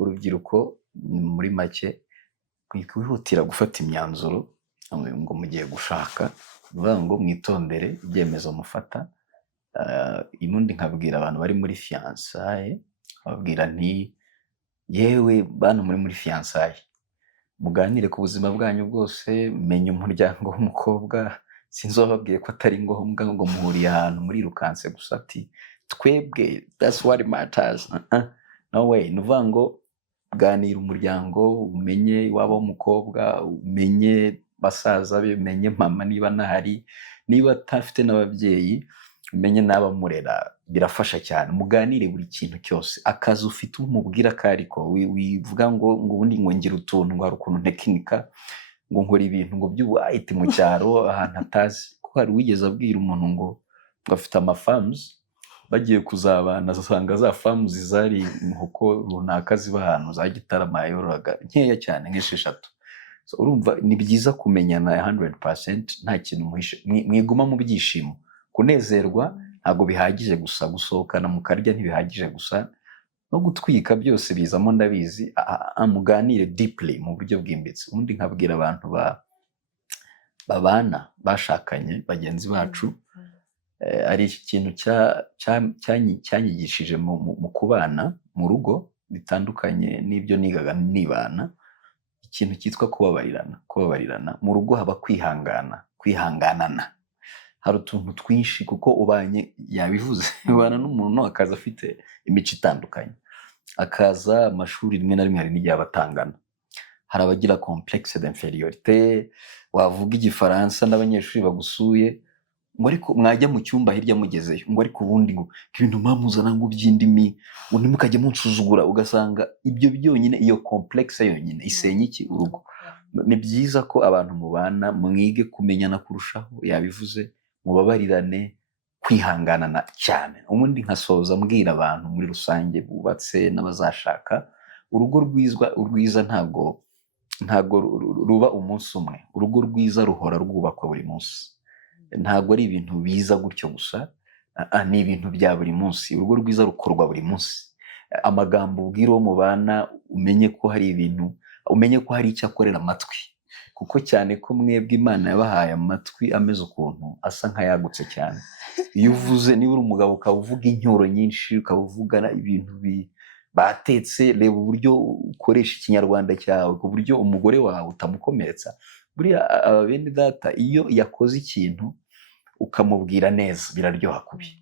urubyiruko muri make kwihutira gufata imyanzuro ngo mugiye gushaka, bivuga ngo mwitondere ibyemezo mufata. Inundi nkabwira abantu bari muri fiançailles, nkababwira nti yewe bantu muri fiançailles, muganire ku buzima bwanyu bwose, menya umuryango w'umukobwa. Sinzobabwiye ko atari ngombwa ngo muhuriye ahantu muri rukanse gusa ati twebwe that's what matters. No way. Nuvuga ngo ganira umuryango, umenye iwabo w'umukobwa, umenye basaza be, umenye mama niba nahari, niba atafite n'ababyeyi umenye n'abamurera. Birafasha cyane. Muganire buri kintu cyose. Akazi ufite umubwira kariko, wivuga ngo ubundi ngo ngira utuntu, ngo hari ukuntu tekinika, ngo nkora ibintu ngo by'ubuhayiti mu cyaro ahantu atazi. Ko hari wigeze abwira umuntu ngo afite amafarms, bagiye kuzabana asanga za farms zari inkoko runaka ziba ahantu za Gitarama yororaga nkeya cyane nk'esheshatu. So urumva ni byiza kumenyana 100%, nta kintu muhishe, mwiguma mu byishimo. Kunezerwa ntago bihagije gusa, gusohokana mukarya ntibihagije gusa, no gutwika byose bizamo ndabizi. Muganire deeply mu buryo bwimbitse. Ubundi nkabwira abantu babana bashakanye bagenzi bacu, ari ikintu cyanyigishije mu kubana mu rugo bitandukanye n'ibyo nigaga nibana. Ikintu cyitwa kubabarirana mu rugo haba kwihanganana. Hari utuntu twinshi kuko ubanye, yabivuze, ubana n'umuntu akaza afite imico itandukanye, akaza amashuri rimwe na rimwe hari n'igihe abatangana. Hari abagira complexe d'infériorité, wavuga igifaransa n'abanyeshuri bagusuye ngo ariko mwajya mu cyumba hirya mugezeyo ngo ariko ubundi ngo ibintu mpamuzana ngo by'indimi ngo ntimukajye munsuzugura. Ugasanga ibyo byonyine, iyo complexe yonyine isenya iki urugo. Ni byiza ko abantu mubana mwige kumenyana kurushaho, yabivuze, mubabarirane, kwihanganana cyane. Ubundi nkasoza mbwira abantu muri rusange bubatse n'abazashaka, urugo rwiza ntago ruba umunsi umwe. Urugo rwiza ruhora rwubakwa buri munsi. Ntago ari ibintu biza gutyo gusa, ni ibintu bya buri munsi. Urugo rwiza rukorwa buri munsi. Amagambo ubwira uwo mubana umenye ko hari ibintu, umenye ko hari icyo akorera amatwi, kuko cyane ko mwebwe Imana yabahaye amatwi ameze ukuntu asa nk'ayagutse cyane. Iyo uvuze, niba uri umugabo ukavuga incyuro nyinshi, ukavuga ibintu batetse, reba uburyo ukoresha ikinyarwanda cyawe ku buryo umugore wawe utamukomeretsa. Buriya bene data, iyo yakoze ikintu ukamubwira neza biraryoha kubi.